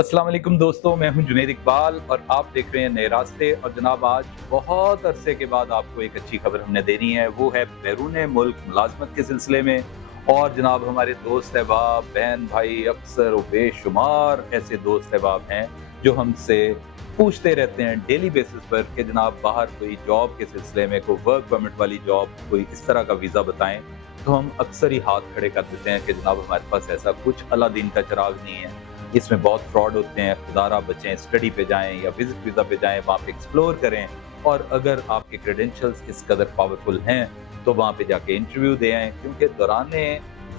अस्सलाम वालेकुम दोस्तों, मैं हूं जुनैद इकबाल और आप देख रहे हैं नए रास्ते। और जनाब आज बहुत अरसे के बाद आपको एक अच्छी खबर हमने देनी है, वो है बैरून मुल्क मुलाजमत के सिलसिले में। और जनाब हमारे दोस्त अहबाब, बहन भाई, अक्सर व बेशुमार ऐसे दोस्त अहबाब हैं जो हमसे पूछते रहते हैं डेली बेसिस पर कि जनाब बाहर कोई जॉब के सिलसिले में, कोई वर्क परमिट वाली जॉब, कोई इस तरह का वीज़ा बताएं। तो हम अक्सर ही हाथ खड़े कर देते हैं कि जनाब हमारे पास ऐसा कुछ अल्लाह दिन का चिराग नहीं है, इसमें बहुत फ्रॉड होते हैं, खुदारा बचें, स्टडी पे जाएं या विजिट वीज़ा पे जाएं, वहाँ पे एक्सप्लोर करें। और अगर आपके क्रेडेंशियल्स इस कदर पावरफुल हैं तो वहाँ पे जाके इंटरव्यू दे आएँ, क्योंकि दौराने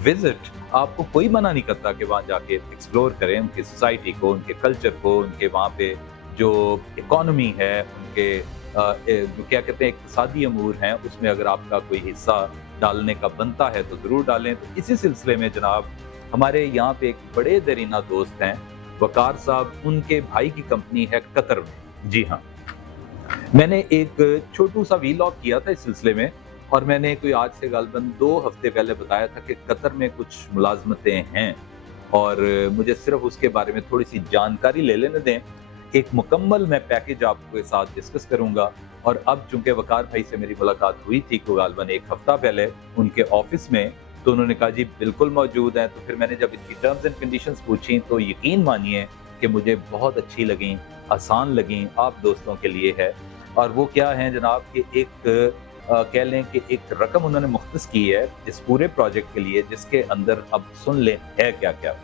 विजिट आपको कोई मना नहीं करता कि वहाँ जाके एक्सप्लोर करें उनकी सोसाइटी को, उनके कल्चर को, उनके वहाँ पे जो इकॉनमी है, उनके जो क्या कहते हैं इक़्तिसादी अमूर हैं, उसमें अगर आपका कोई हिस्सा डालने का बनता है तो ज़रूर डालें। तो इसी सिलसिले में जनाब हमारे यहाँ पे एक बड़े दरीना दोस्त हैं वकार साहब, उनके भाई की कंपनी है कतर में। जी हाँ, मैंने एक छोटू सा वीलॉग किया था इस सिलसिले में, और मैंने कोई आज से गालबन 2 हफ्ते पहले बताया था कि कतर में कुछ मुलाजमतें हैं और मुझे सिर्फ उसके बारे में थोड़ी सी जानकारी ले लेने दें। एक मुकम्मल मैं पैकेज आपके साथ डिस्कस करूंगा। और अब चूंकि वकार भाई से मेरी मुलाकात हुई थी को गालबन 1 हफ्ता पहले उनके ऑफिस में, तो उन्होंने कहा जी बिल्कुल मौजूद हैं। तो फिर मैंने जब इनकी टर्म्स एंड कंडीशंस पूछी तो यकीन मानिए कि मुझे बहुत अच्छी लगी, आसान लगी, आप दोस्तों के लिए है। और वो क्या है जनाब कि एक कह लें कि एक रकम उन्होंने मुख्तस की है इस पूरे प्रोजेक्ट के लिए, जिसके अंदर अब सुन लें है क्या क्या।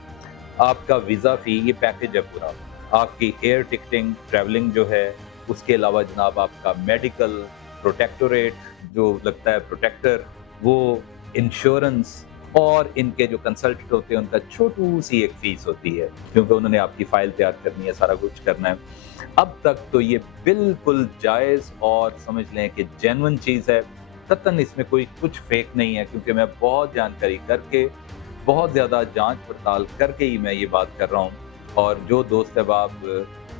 आपका वीज़ा फ़ी, ये पैकेज है पूरा, आपकी एयर टिकटिंग, ट्रैवलिंग जो है, उसके अलावा जनाब आपका मेडिकल, प्रोटेक्टोरेट जो लगता है प्रोटेक्टर, वो इंश्योरेंस, और इनके जो कंसल्टेंट होते हैं उनका छोटू सी एक फीस होती है, क्योंकि उन्होंने आपकी फाइल तैयार करनी है, सारा कुछ करना है। अब तक तो ये बिल्कुल जायज़ और समझ लें कि जेन्युइन चीज़ है, कतन इसमें कोई कुछ फेक नहीं है, क्योंकि मैं बहुत जानकारी करके, बहुत ज़्यादा जांच पड़ताल करके ही मैं ये बात कर रहा हूँ। और जो दोस्त अहबाब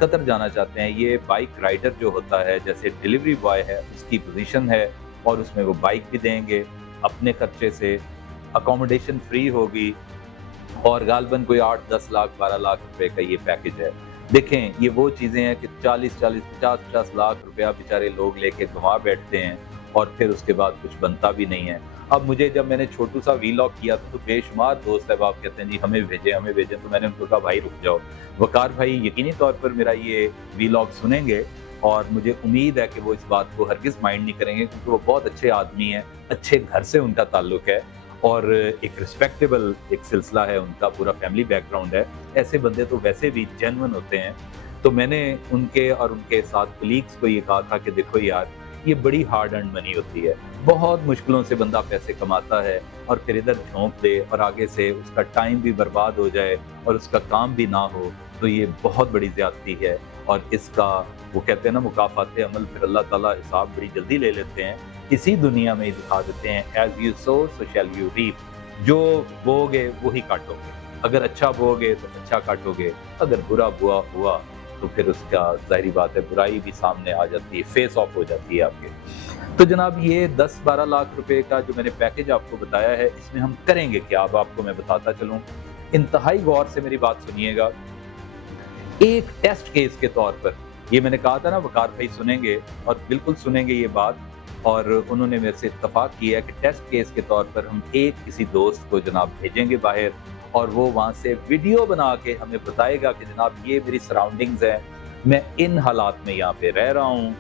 कतर जाना चाहते हैं, ये बाइक राइडर जो होता है, जैसे डिलीवरी बॉय है, उसकी पोजीशन है, और उसमें वो बाइक भी देंगे अपने खर्चे से, अकोमोडेशन फ्री होगी, और गालबन कोई 8-10 लाख 12 लाख रुपए का ये पैकेज है। देखें, ये वो चीज़ें हैं कि 40-40 50-50 लाख रुपया बेचारे लोग लेके गंवा बैठते हैं और फिर उसके बाद कुछ बनता भी नहीं है। अब मुझे जब मैंने छोटू सा वीलॉग किया था तो बेशुमार दोस्त अहबाब कहते हैं जी हमें भेजें हमें भेजें, तो मैंने उनको कहा भाई रुक जाओ। वकार भाई यकीनी तौर पर मेरा ये वीलॉग सुनेंगे और मुझे उम्मीद है कि वो इस बात को हरगिज़ माइंड नहीं करेंगे, क्योंकि वो बहुत अच्छे आदमी हैं, अच्छे घर से उनका ताल्लुक है और एक रिस्पेक्टेबल एक सिलसिला है उनका, पूरा फैमिली बैकग्राउंड है। ऐसे बंदे तो वैसे भी जेन्युइन होते हैं। तो मैंने उनके और उनके साथ कलीग्स को ये कहा था कि देखो यार, ये बड़ी हार्ड अर्न मनी होती है, बहुत मुश्किलों से बंदा पैसे कमाता है और फिर इधर झोंक दे और आगे से उसका टाइम भी बर्बाद हो जाए और उसका काम भी ना हो, तो ये बहुत बड़ी ज़्यादती है। और इसका वो कहते हैं ना, मुकाफ़ाते अमल फिर अल्लाह ताला हिसाब बड़ी जल्दी ले लेते हैं, इसी दुनिया में ही दिखा देते हैं। As you sow so shall you reap, जो बोओगे वही काटोगे। अगर अच्छा बोओगे तो अच्छा काटोगे, अगर बुरा बुआ हुआ तो फिर उसका ज़ाहिरी बात है बुराई भी सामने आ जाती है, फेस ऑफ हो जाती है आपके। तो जनाब ये 10-12 लाख रुपए का जो मैंने पैकेज आपको बताया है, इसमें हम करेंगे क्या, अब आपको मैं बताता चलूँ। इंतहाई गौर से मेरी बात सुनिएगा। एक टेस्ट केस के तौर पर, ये मैंने कहा था ना वकार भाई सुनेंगे और बिल्कुल सुनेंगे ये बात, और उन्होंने मेरे से इत्तफाक किया कि टेस्ट केस के तौर पर हम एक किसी दोस्त को जनाब भेजेंगे बाहर, और वो वहाँ से वीडियो बना के हमें बताएगा कि जनाब ये मेरी सराउंडिंग्स हैं, मैं इन हालात में यहाँ पे रह रहा हूँ।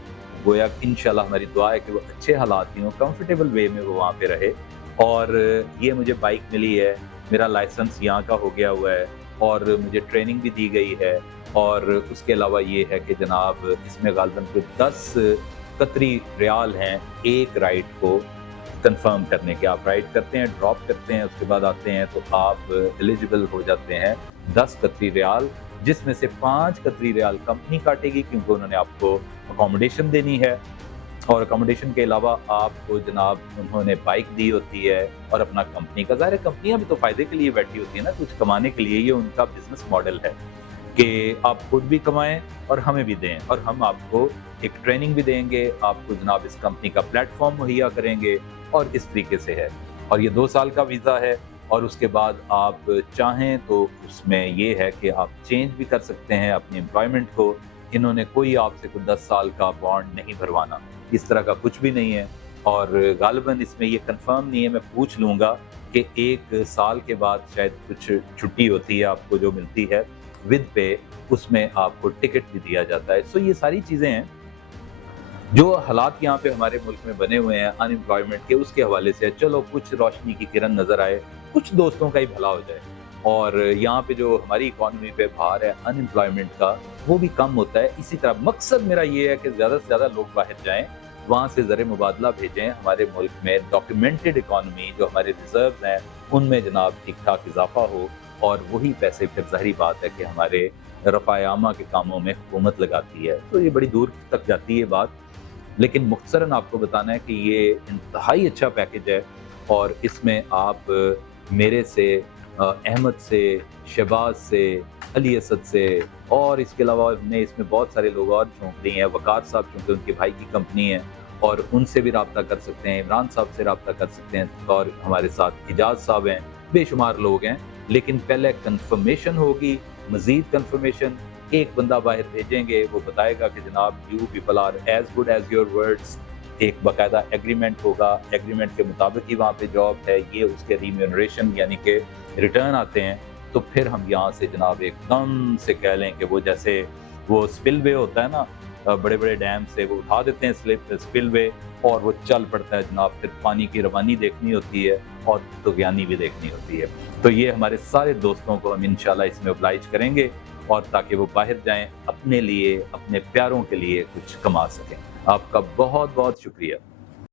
गोया इंशाल्लाह हमारी दुआ है कि वो अच्छे हालात में हो, कंफर्टेबल वे में वो वहाँ पे रहे। और ये मुझे बाइक मिली है, मेरा लाइसेंस यहाँ का हो गया हुआ है, और मुझे ट्रेनिंग भी दी गई है। और उसके अलावा ये है कि जनाब इसमें गालबन कोई 10 कतरी रियाल हैं एक राइड को कंफर्म करने के। आप राइड करते हैं, ड्रॉप करते हैं, उसके बाद आते हैं तो आप एलिजिबल हो जाते हैं 10 कतरी रियाल, जिसमें से 5 कतरी रियाल कंपनी काटेगी, क्योंकि उन्होंने आपको अकोमोडेशन देनी है। और अकोमोडेशन के अलावा आपको जनाब उन्होंने बाइक दी होती है और अपना कंपनी का, ज़ाहिर है कंपनियां भी तो फ़ायदे के लिए बैठी होती है ना, कुछ कमाने के लिए। ये उनका बिजनेस मॉडल है कि आप खुद भी कमाएं और हमें भी दें, और हम आपको एक ट्रेनिंग भी देंगे, आपको जनाब इस कंपनी का प्लेटफॉर्म मुहैया करेंगे, और इस तरीके से है। और ये 2 साल का वीज़ा है, اور उसके बाद आप चाहें तो उसमें ये है कि आप चेंज भी कर सकते हैं अपनी एम्प्लॉयमेंट को। इन्होंने कोई आपसे कोई 10 साल का बॉन्ड नहीं भरवाना, इस तरह का कुछ भी नहीं है। और गालिबन इसमें ये कंफर्म नहीं है, मैं पूछ लूँगा कि 1 साल के बाद शायद कुछ छुट्टी होती है आपको जो मिलती है विद पे, उसमें आपको टिकट भी दिया जाता है। सो ये सारी चीज़ें हैं जो हालात यहाँ पे हमारे मुल्क में बने हुए हैं अनएम्प्लॉयमेंट के, उसके हवाले से चलो कुछ रोशनी की किरण नज़र आए, कुछ दोस्तों का ही भला हो जाए। और यहाँ पे जो हमारी इकॉनमी पे भार है अनएम्प्लॉयमेंट का, वो भी कम होता है। इसी तरह मकसद मेरा ये है कि ज़्यादा से ज़्यादा लोग बाहर जाएँ, वहाँ से ज़र मुबादला भेजें, हमारे मुल्क में डॉक्यूमेंटेड इकॉनमी जो हमारे रिजर्व हैं उनमें जनाब ठीक ठाक इजाफा हो, और वही पैसे फिर ज़ाहिर बात है कि हमारे रफ़ाए आमा के कामों में हुकूमत लगाती है। तो ये बड़ी दूर तक जाती है बात, लेकिन मुख्तसरन आपको बताना है कि ये इंतहाई अच्छा पैकेज है। और इसमें आप मेरे से, अहमद से, शहबाज से, अली असद से, और इसके अलावा हमने इसमें बहुत सारे लोग और झोंक दिए हैं। वकार साहब चूँकि उनके भाई की कंपनी है और उनसे भी रब्ता कर सकते हैं, इमरान साहब से रब्ता कर सकते हैं, और हमारे साथ इजाज़ साहब हैं, बेशुमार लोग हैं। लेकिन पहले कंफर्मेशन होगी, मज़ीद कंफर्मेशन, एक बंदा बाहर भेजेंगे, वो बताएगा कि जनाब you people are as good as your words. एक बाकायदा एग्रीमेंट होगा, एग्रीमेंट के मुताबिक ही वहाँ पे जॉब है, ये उसके रिम्यूनरेशन यानी कि रिटर्न आते हैं। तो फिर हम यहाँ से जनाब एकदम से कह लें कि वो जैसे वो स्पिलवे होता है ना, बड़े बड़े डैम से वो उठा देते हैं स्पिलवे, और वो चल पड़ता है जनाब। फिर पानी की रवानी देखनी होती है और तुगयानी भी देखनी होती है। तो ये हमारे सारे दोस्तों को हम इंशाल्लाह इसमें ओब्लाइज करेंगे, और ताकि वो बाहर जाएं, अपने लिए, अपने प्यारों के लिए कुछ कमा सकें। आपका बहुत बहुत शुक्रिया।